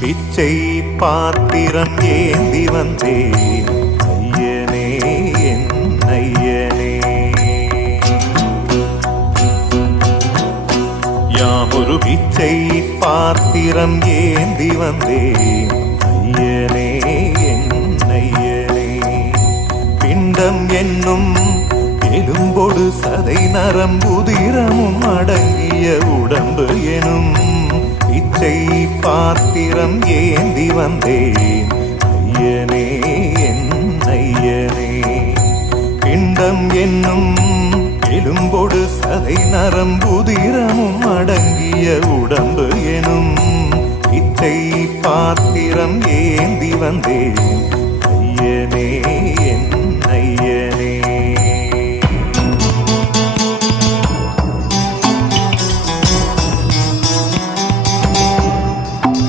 பிச்சை பாத்திரம் ஏந்தி வந்தேன் ஐயனே என் ஐயனே. யாமொரு பிச்சை பாத்திரம் ஏந்தி வந்தேன் ஐயனே என் ஐயனே. பிண்டம் என்னும் எலும்பொடு சதை நரம்புதிரமும் அடங்கிய உடம்பு எனும் பிச்சை பாத்திரம் ஏந்தி வந்தேன் ஐயனே என் ஐயனே. பிண்டம் என்னும் எலும்பொடு சதை நரம்புதிரமும் அடங்கிய உடம்பு எனும் பிச்சை பாத்திரம் ஏந்தி வந்தேன் ஐயனே என் ஐயனே.